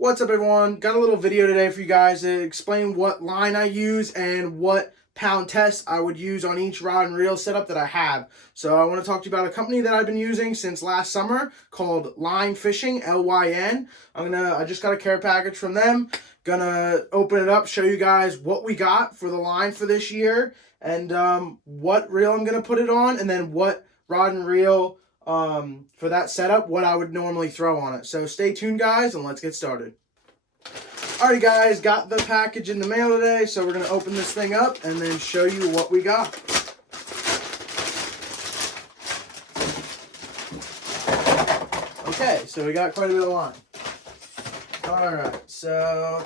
What's up, everyone? Got a little video today for you guys to explain what line I use and what pound test I would use on each rod and reel setup that I have. So I want to talk to you about a company that I've been using since last summer called LYN Fishing, LYN. I just got a care package from them. Gonna open it up, show you guys what we got for the line for this year and what reel I'm gonna put it on, and then what rod and reel for that setup, what I would normally throw on it. So stay tuned, guys, and let's get started. Alrighty, guys, got the package in the mail today, so we're going to open this thing up and then show you what we got. Okay, so we got quite a bit of line. Alright, so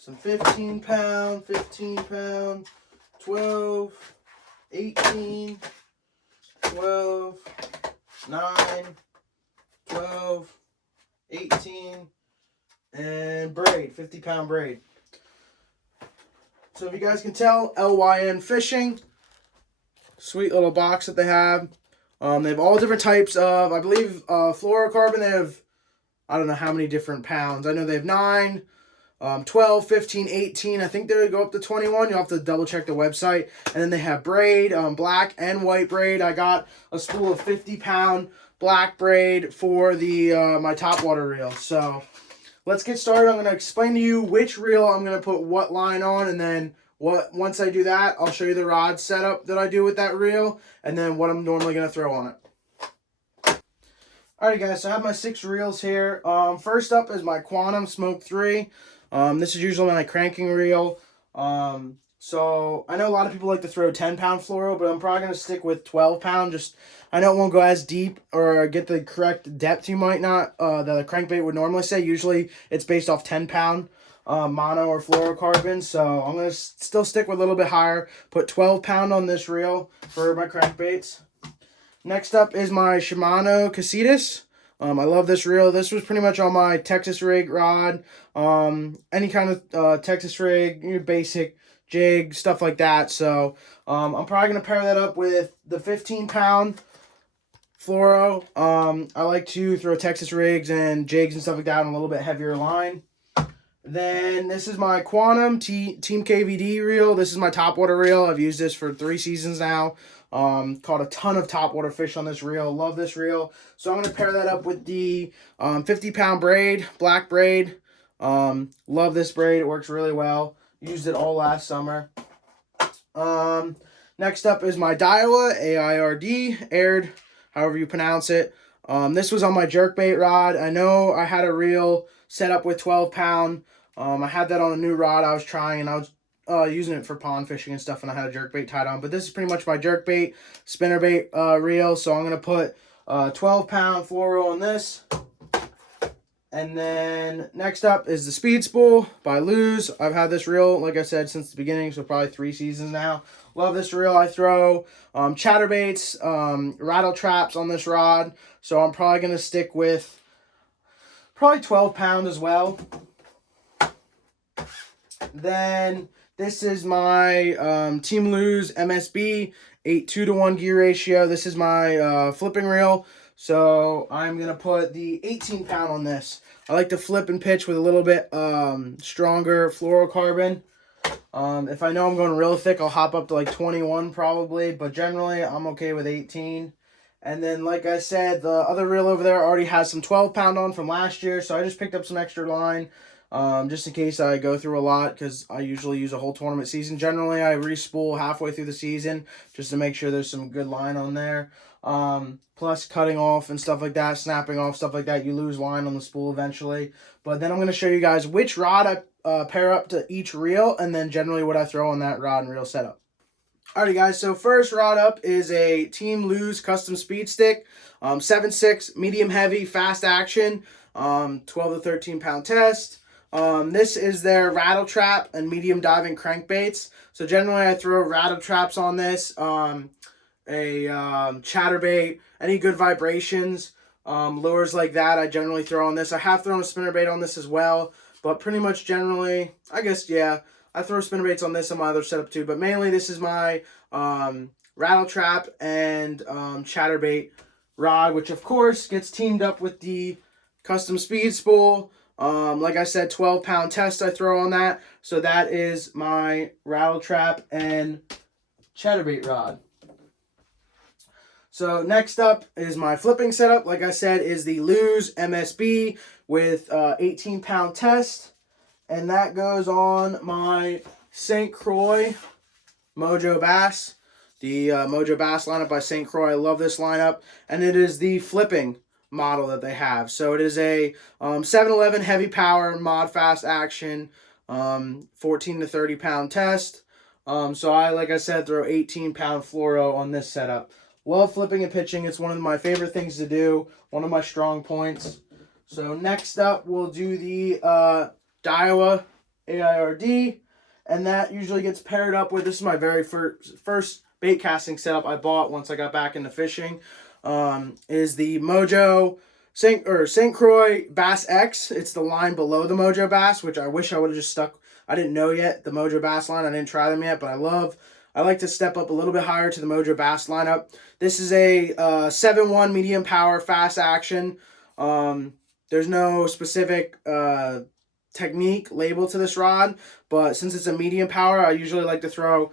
some 15 pound, 12, 18, 12, 9, 12, 18, and braid, 50-pound braid. So if you guys can tell, LYN Fishing, sweet little box that they have. They have all different types of, I believe, fluorocarbon. They have, I don't know how many different pounds. I know they have 9, 12, 15, 18. I think they would go up to 21. You'll have to double check the website. And then they have braid, black and white braid. I got a spool of 50-pound black braid for the my topwater reel. So let's get started. I'm going to explain to you which reel I'm going to put what line on, and then once I do that, I'll show you the rod setup that I do with that reel, and then what I'm normally going to throw on it. Alright, guys, so I have my 6 reels here. First up is my Quantum Smoke 3. This is usually my cranking reel. So I know a lot of people like to throw 10-pound fluoro, but I'm probably going to stick with 12-pound. I know it won't go as deep or get the correct depth you might not, that a crankbait would normally say. Usually it's based off 10-pound mono or fluorocarbon. So I'm going to still stick with a little bit higher. Put 12-pound on this reel for my crankbaits. Next up is my Shimano Casitas. I love this reel. This was pretty much on my Texas rig rod. Any kind of Texas rig, basic jig, stuff like that. So I'm probably going to pair that up with the 15-pound fluoro. I like to throw Texas rigs and jigs and stuff like that on a little bit heavier line. Then this is my Quantum Team KVD reel. This is my topwater reel. I've used this for 3 seasons now. Caught a ton of topwater fish on this reel. Love this reel. So I'm going to pair that up with the 50-pound braid, black braid. Love this braid. It works really well. Used it all last summer. Next up is my Daiwa, A-I-R-D, aired, however you pronounce it. This was on my jerkbait rod. I know I had a reel set up with 12-pound. I had that on a new rod I was trying, and I was using it for pond fishing and stuff, and I had a jerkbait tied on. But this is pretty much my jerkbait, spinnerbait reel. So I'm going to put 12-pound fluoro on this. And then next up is the Speed Spool by Luz. I've had this reel, like I said, since the beginning, so probably 3 seasons now. Love this reel. I throw chatterbaits, rattle traps on this rod. So I'm probably going to stick with probably 12-pound as well. Then this is my Team Luz MSB 8:2-to-1 gear ratio. This is my flipping reel. So I'm going to put the 18-pound on this. I like to flip and pitch with a little bit stronger fluorocarbon. If I know I'm going real thick, I'll hop up to like 21 probably. But generally, I'm okay with 18. And then, like I said, the other reel over there already has some 12-pound on from last year. So I just picked up some extra line just in case I go through a lot, because I usually use a whole tournament season. Generally, I re-spool halfway through the season just to make sure there's some good line on there. Plus cutting off and stuff like that, snapping off, stuff like that. You lose line on the spool eventually. But then I'm going to show you guys which rod I pair up to each reel, and then generally what I throw on that rod and reel setup. Alrighty, guys, so first rod up is a Team Luz custom speed stick. 7.6, medium heavy, fast action, 12 to 13-pound test. This is their rattle trap and medium diving crankbaits. So generally I throw rattle traps on this, chatterbait, any good vibrations, lures like that I generally throw on this. I have thrown a spinnerbait on this as well, but pretty much generally, I guess, yeah, I throw spinnerbaits on this on my other setup too, but mainly this is my rattle trap and chatterbait rod, which of course gets teamed up with the custom speed spool. Like I said, 12-pound test I throw on that. So that is my rattle trap and chatterbait rod. So next up is my flipping setup. Like I said, is the Lose MSB with 18-pound test. And that goes on my St. Croix Mojo Bass. The Mojo Bass lineup by St. Croix. I love this lineup. And it is the flipping model that they have. So it is a 711 heavy power mod fast action 14 to 30-pound test. So I, like I said, throw 18-pound fluoro on this setup. Love flipping and pitching. It's one of my favorite things to do. One of my strong points. So next up, we'll do the Daiwa AIRD. And that usually gets paired up with, this is my very first bait casting setup I bought once I got back into fishing. Is the Mojo St. Croix Bass X. It's the line below the Mojo Bass, which I wish I would have just stuck. I didn't know yet the Mojo Bass line. I didn't try them yet, but I like to step up a little bit higher to the Mojo Bass lineup. This is a 7-1 medium power fast action. There's no specific technique label to this rod, but since it's a medium power, I usually like to throw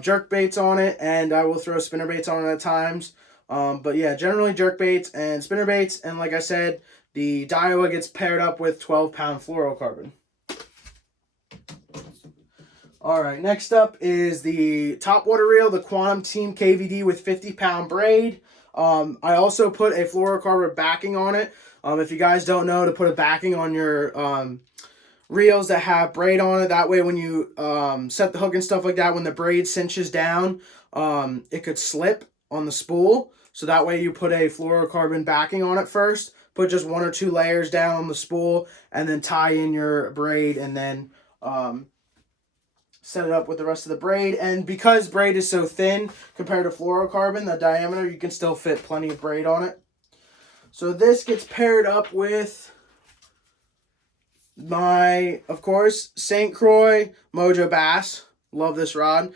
jerk baits on it, and I will throw spinner baits on it at times. But yeah, generally jerk baits and spinner baits, and like I said, the Daiwa gets paired up with 12-pound fluorocarbon. Alright, next up is the Topwater reel, the Quantum Team KVD with 50-pound braid. I also put a fluorocarbon backing on it. If you guys don't know, to put a backing on your reels that have braid on it, that way when you set the hook and stuff like that, when the braid cinches down, it could slip on the spool. So that way you put a fluorocarbon backing on it first, put just 1 or 2 layers down on the spool, and then tie in your braid, and then set it up with the rest of the braid. And because braid is so thin compared to fluorocarbon, the diameter, you can still fit plenty of braid on it. So this gets paired up with my, of course, St. Croix Mojo Bass. Love this rod.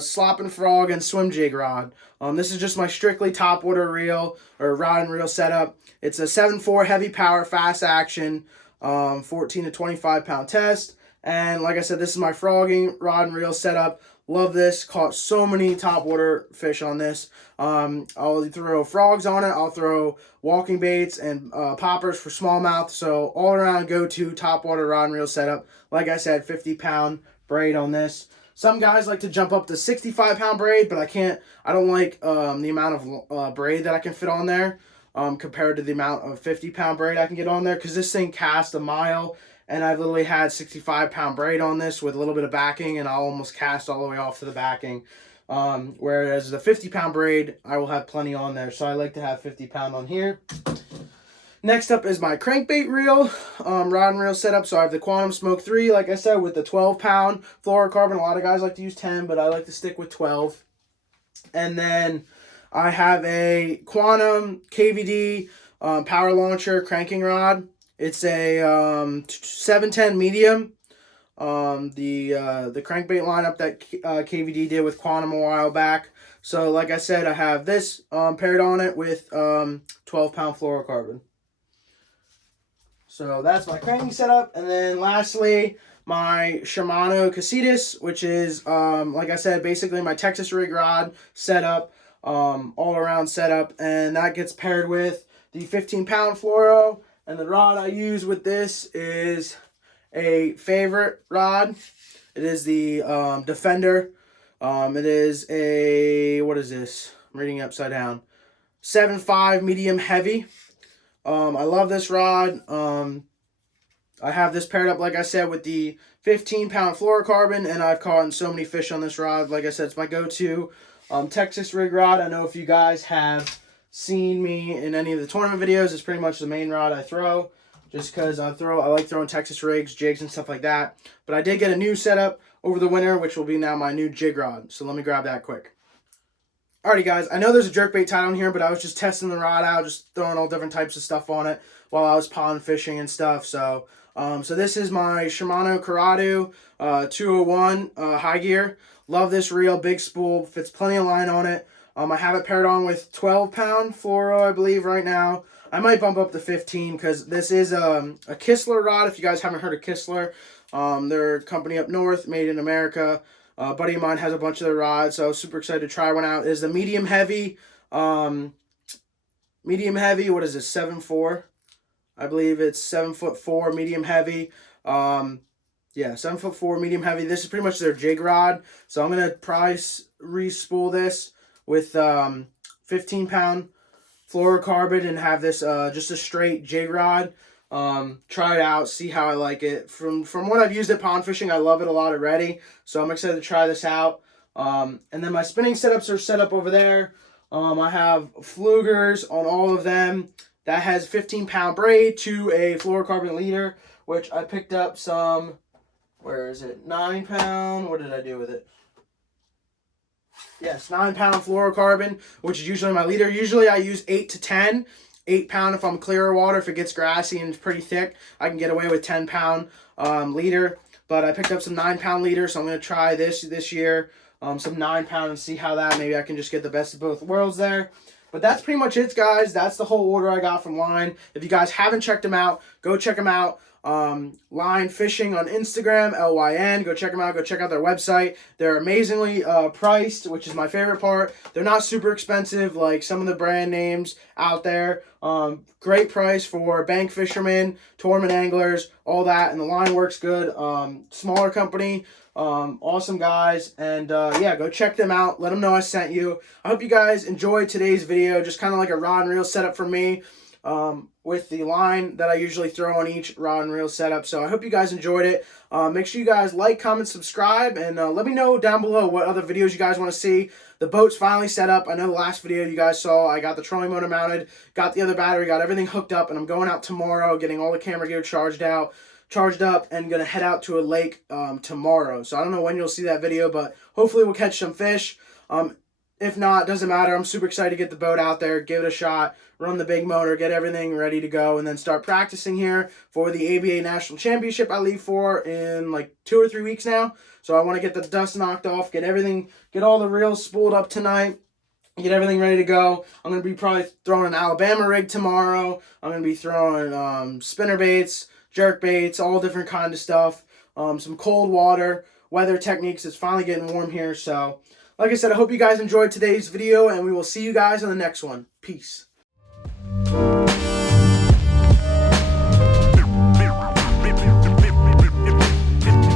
Slop and Frog and Swim Jig rod. This is just my strictly topwater reel or rod and reel setup. It's a 7.4 heavy power fast action 14 to 25-pound test. And like I said, this is my frogging rod and reel setup. Love this. Caught so many topwater fish on this. I'll throw frogs on it. I'll throw walking baits and poppers for smallmouth. So all around go-to topwater rod and reel setup. Like I said, 50-pound braid on this. Some guys like to jump up to 65-pound braid, but I can't. I don't like the amount of braid that I can fit on there compared to the amount of 50-pound braid I can get on there, because this thing casts a mile. And I've literally had 65-pound braid on this with a little bit of backing, and I'll almost cast all the way off to the backing. Whereas the 50-pound braid, I will have plenty on there. So I like to have 50-pound on here. Next up is my crankbait reel, rod and reel setup. So I have the Quantum Smoke 3, like I said, with the 12-pound fluorocarbon. A lot of guys like to use 10, but I like to stick with 12. And then I have a Quantum KVD power launcher cranking rod. It's a 710 medium. The crankbait lineup that KVD did with Quantum a while back. So like I said, I have this paired on it with 12-pound fluorocarbon. So that's my cranking setup. And then lastly, my Shimano Casitas, which is, like I said, basically my Texas rig rod setup, all around setup. And that gets paired with the 15-pound fluoro. And the rod I use with this is a favorite rod. It is the Defender. It is a, what is this? I'm reading it upside down. 7.5 medium heavy. I love this rod. I have this paired up, like I said, with the 15-pound fluorocarbon, and I've caught so many fish on this rod. Like I said, it's my go-to Texas rig rod. I know if you guys have seen me in any of the tournament videos, it's pretty much the main rod I throw, just because I like throwing Texas rigs, jigs, and stuff like that. But I did get a new setup over the winter, which will be now my new jig rod. So let me grab that quick. Alrighty guys, I know there's a jerkbait tied on here, but I was just testing the rod out, just throwing all different types of stuff on it while I was pond fishing and stuff. So so this is my Shimano Karadu 201 high gear. Love this reel, big spool, fits plenty of line on it. I have it paired on with 12-pound fluoro, I believe, right now. I might bump up to 15 because this is a Kistler rod. If you guys haven't heard of Kistler, they're a company up north, made in America. A buddy of mine has a bunch of their rods, so I was super excited to try one out. It is the medium heavy. Medium heavy, what is it, 7'4"? I believe it's 7'4", medium heavy. Yeah, 7'4", medium heavy. This is pretty much their jig rod. So I'm gonna probably re-spool this with 15-pound fluorocarbon and have this just a straight jig rod. Try it out, see how I like it. From what I've used at pond fishing, I love it a lot already. So I'm excited to try this out. And then my spinning setups are set up over there. I have flugers on all of them. That has 15-pound braid to a fluorocarbon leader, which I picked up some, where is it, 9-pound, what did I do with it? Yes, 9-pound fluorocarbon, which is usually my leader. Usually I use 8 to 10. 8-pound if I'm clearer water. If it gets grassy and it's pretty thick, I can get away with 10-pound leader. But I picked up some 9-pound leaders, so I'm going to try this year. Some 9-pound and see how that, maybe I can just get the best of both worlds there. But that's pretty much it, guys. That's the whole order I got from LYN. If you guys haven't checked them out, go check them out. LYN Fishing on Instagram, LYN. Go check them out. Go check out their website. They're amazingly priced, which is my favorite part. They're not super expensive like some of the brand names out there. Great price for bank fishermen, tournament anglers, all that. And the line works good. Smaller company. Awesome guys, and yeah, go check them out. Let them know I sent you. I hope you guys enjoyed today's video. Just kind of like a rod and reel setup for me, with the line that I usually throw on each rod and reel setup. So I hope you guys enjoyed it. Make sure you guys like, comment, subscribe, and let me know down below what other videos you guys want to see. The boat's finally set up. I know the last video you guys saw, I got the trolling motor mounted, got the other battery, got everything hooked up, and I'm going out tomorrow, getting all the camera gear charged up, and gonna head out to a lake tomorrow. So I don't know when you'll see that video, but hopefully we'll catch some fish. If not, doesn't matter. I'm super excited to get the boat out there, give it a shot, run the big motor, get everything ready to go, and then start practicing here for the ABA National Championship I leave for in like 2 or 3 weeks now. So I want to get the dust knocked off, get all the reels spooled up tonight, get everything ready to go. I'm going to be probably throwing an Alabama rig tomorrow. I'm going to be throwing spinner baits, jerk baits, all different kind of stuff. Some cold water, weather techniques. It's finally getting warm here. So, like I said, I hope you guys enjoyed today's video, and we will see you guys on the next one. Peace.